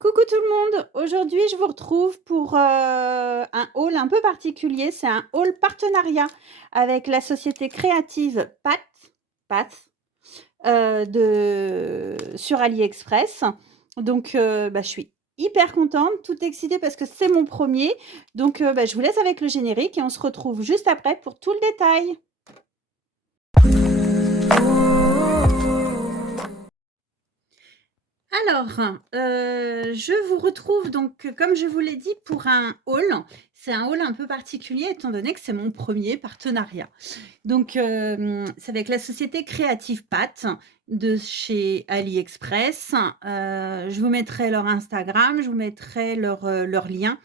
Coucou tout le monde! Aujourd'hui, je vous retrouve pour, un haul un peu particulier. C'est un haul partenariat avec la société créative Path, de sur AliExpress. Donc, bah, je suis hyper contente, toute excitée parce que c'est mon premier. Donc, bah, je vous laisse avec le générique et on se retrouve juste après pour tout le détail. Alors, je vous retrouve donc, comme je vous l'ai dit, pour un haul. C'est un haul un peu particulier étant donné que c'est mon premier partenariat. Donc, c'est avec la société Creative Path de chez AliExpress. Je vous mettrai leur Instagram, je vous mettrai leur lien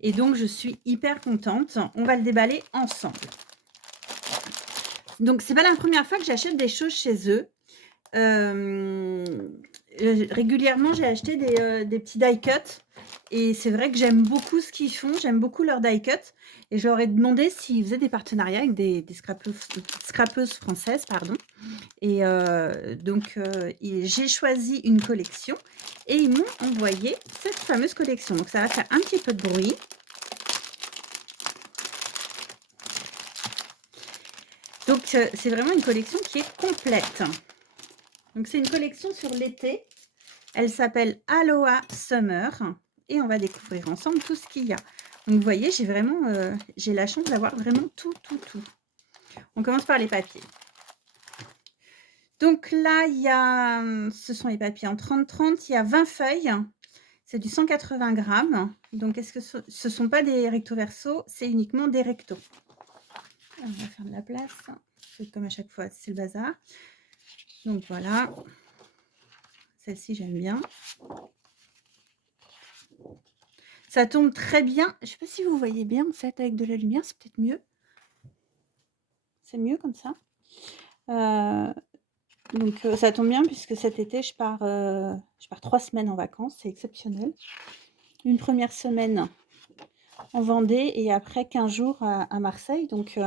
et donc je suis hyper contente. On va le déballer ensemble. Donc c'est pas la première fois que j'achète des choses chez eux. Régulièrement, j'ai acheté des petits die cut et c'est vrai que j'aime beaucoup ce qu'ils font. J'aime beaucoup leur die cut et je leur ai demandé s'ils faisaient des partenariats avec des scrapeuses françaises, pardon. Et donc j'ai choisi une collection et ils m'ont envoyé cette fameuse collection. Donc ça va faire un petit peu de bruit. Donc c'est vraiment une collection qui est complète. Donc c'est une collection sur l'été. Elle s'appelle Aloha Summer et on va découvrir ensemble tout ce qu'il y a. Donc vous voyez, j'ai vraiment, j'ai la chance d'avoir vraiment tout. On commence par les papiers. Donc là, il y a, ce sont les papiers en 30-30, il y a 20 feuilles, c'est du 180 grammes. Donc est-ce que ce sont pas des recto verso, c'est uniquement des rectos. On va faire de la place, comme à chaque fois, c'est le bazar. Donc voilà, celle-ci j'aime bien. Ça tombe très bien. Je ne sais pas si vous voyez bien, en fait, avec de la lumière, c'est peut-être mieux. C'est mieux comme ça. Donc, ça tombe bien puisque cet été, je pars 3 semaines en vacances. C'est exceptionnel. Une première semaine en Vendée et après 15 jours à Marseille. Donc,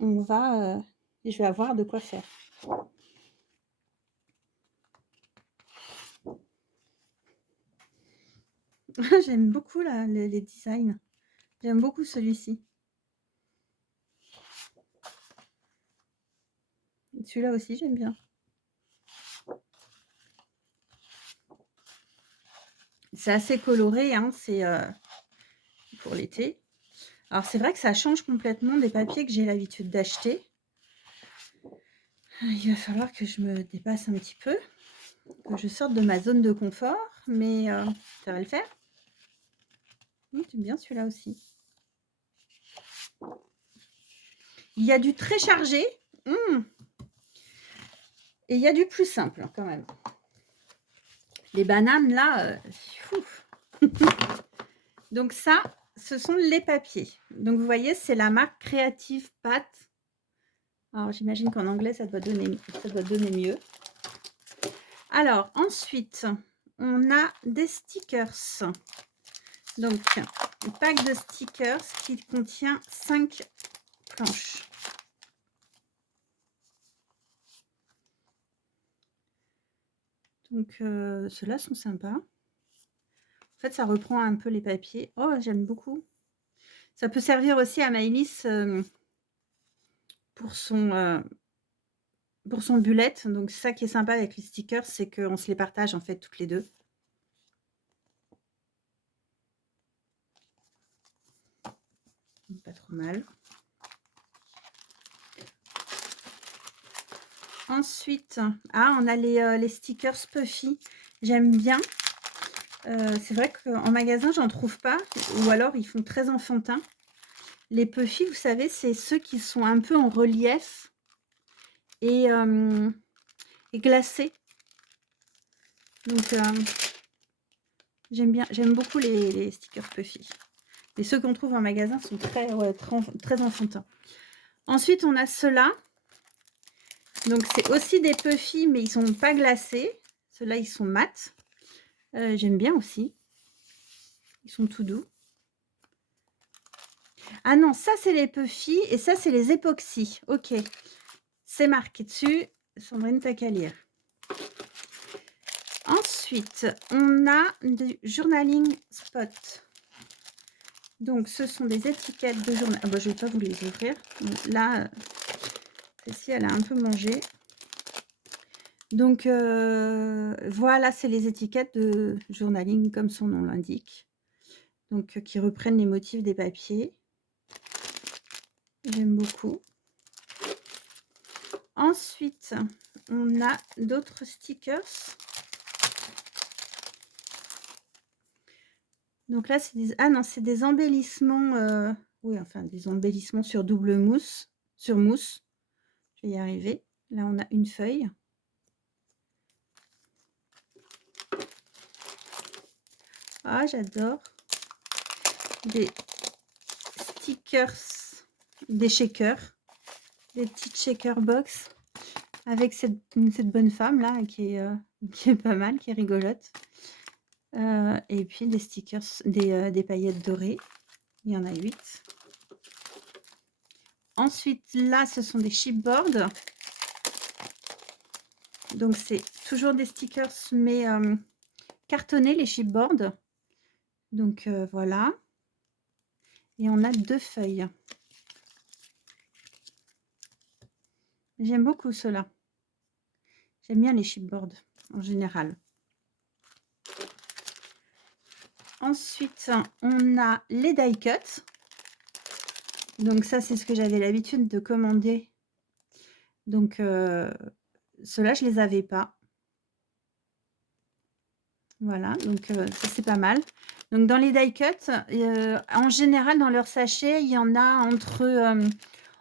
on va, je vais avoir de quoi faire. J'aime beaucoup les designs. J'aime beaucoup celui-ci. Celui-là aussi, j'aime bien. C'est assez coloré, hein, c'est pour l'été. Alors, c'est vrai que ça change complètement des papiers que j'ai l'habitude d'acheter. Il va falloir que je me dépasse un petit peu, que je sorte de ma zone de confort, mais ça va le faire. J'aime bien celui-là aussi. Il y a du très chargé et il y a du plus simple quand même. Les bananes là, donc ça, ce sont les papiers. Donc vous voyez, c'est la marque Creative Path. Alors j'imagine qu'en anglais ça doit donner mieux. Alors ensuite, on a des stickers. Donc un pack de stickers qui contient 5 planches. Donc ceux-là sont sympas. En fait, ça reprend un peu les papiers. Oh, j'aime beaucoup. Ça peut servir aussi à Maëlys pour son bullet. Donc ça qui est sympa avec les stickers, c'est qu'on se les partage en fait toutes les deux. Pas trop mal. Ensuite, on a les stickers Puffy. J'aime bien. C'est vrai qu'en magasin, j'en trouve pas. Ou alors, ils font très enfantin. Les Puffy, vous savez, c'est ceux qui sont un peu en relief et glacés. Donc, j'aime beaucoup les stickers Puffy. Et ceux qu'on trouve en magasin sont très enfantins. Ensuite, on a ceux-là. Donc, c'est aussi des Puffy, mais ils sont pas glacés. Ceux-là, ils sont mat. J'aime bien aussi. Ils sont tout doux. Ah non, ça, c'est les Puffy et ça, c'est les époxy. Ok. C'est marqué dessus. Sandrine, t'as qu'à lire. Ensuite, on a du journaling spot. Donc ce sont des étiquettes de journal. Ah bah, je vais pas vous les ouvrir. Bon, là, celle-ci, elle a un peu mangé. Donc voilà, c'est les étiquettes de journaling comme son nom l'indique. Donc qui reprennent les motifs des papiers. J'aime beaucoup. Ensuite, on a d'autres stickers. Donc là, c'est des ah non, c'est des embellissements, oui, enfin des embellissements sur double mousse sur mousse. Je vais y arriver. Là, on a une feuille. Ah, j'adore. Des stickers, des shakers, des petites shaker box avec cette bonne femme là qui est pas mal, qui est rigolote. Et puis des stickers, des paillettes dorées. Il y en a 8. Ensuite, là, ce sont des chipboards. Donc, c'est toujours des stickers, mais cartonnés, les chipboards. Donc, voilà. Et on a 2 feuilles. J'aime beaucoup ceux-là. J'aime bien les chipboards en général. Ensuite, on a les die cuts. Donc ça, c'est ce que j'avais l'habitude de commander. Donc ceux-là, je les avais pas. Voilà, donc ça, c'est pas mal. Donc dans les die cuts, en général, dans leur sachet, il y en a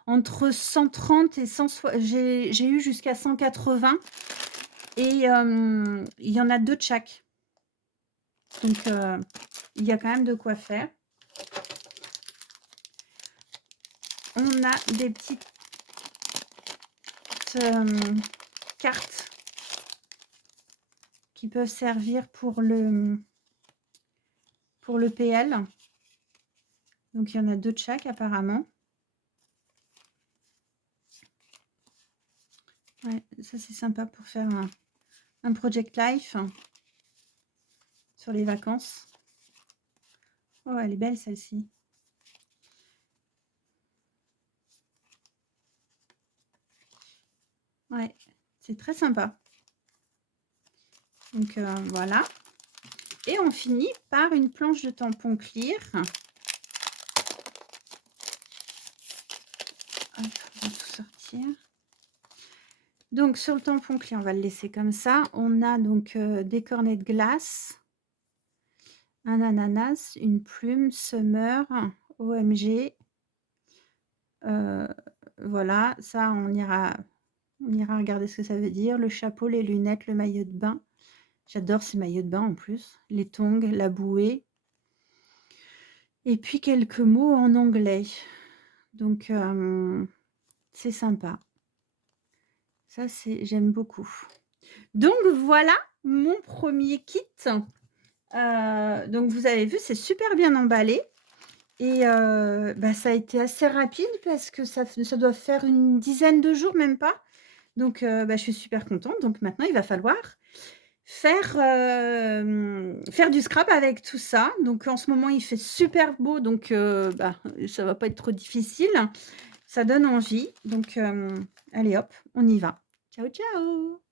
entre 130 et 160. J'ai eu jusqu'à 180 et il y en a 2 de chaque. Donc il y a quand même de quoi faire. On a des petites cartes qui peuvent servir pour le PL. Donc il y en a 2 de chaque apparemment. Ouais, ça c'est sympa pour faire un project life sur les vacances. Oh, elle est belle celle-ci. Ouais, c'est très sympa. Donc voilà. Et on finit par une planche de tampon clear. Hop, on va tout sortir. Donc sur le tampon clear, on va le laisser comme ça. On a donc des cornets de glace, un ananas, une plume, Summer, OMG. Voilà, ça on ira regarder ce que ça veut dire. Le chapeau, les lunettes, le maillot de bain. J'adore ces maillots de bain en plus. Les tongs, la bouée. Et puis quelques mots en anglais. Donc c'est sympa. Ça, j'aime beaucoup. Donc voilà mon premier kit. Donc vous avez vu, c'est super bien emballé. Et bah, ça a été assez rapide parce que ça doit faire une dizaine de jours, même pas. Donc bah, je suis super contente. Donc maintenant, il va falloir faire du scrap avec tout ça. Donc en ce moment, il fait super beau, donc bah, ça va pas être trop difficile. Ça donne envie. Donc allez hop, on y va. Ciao, ciao!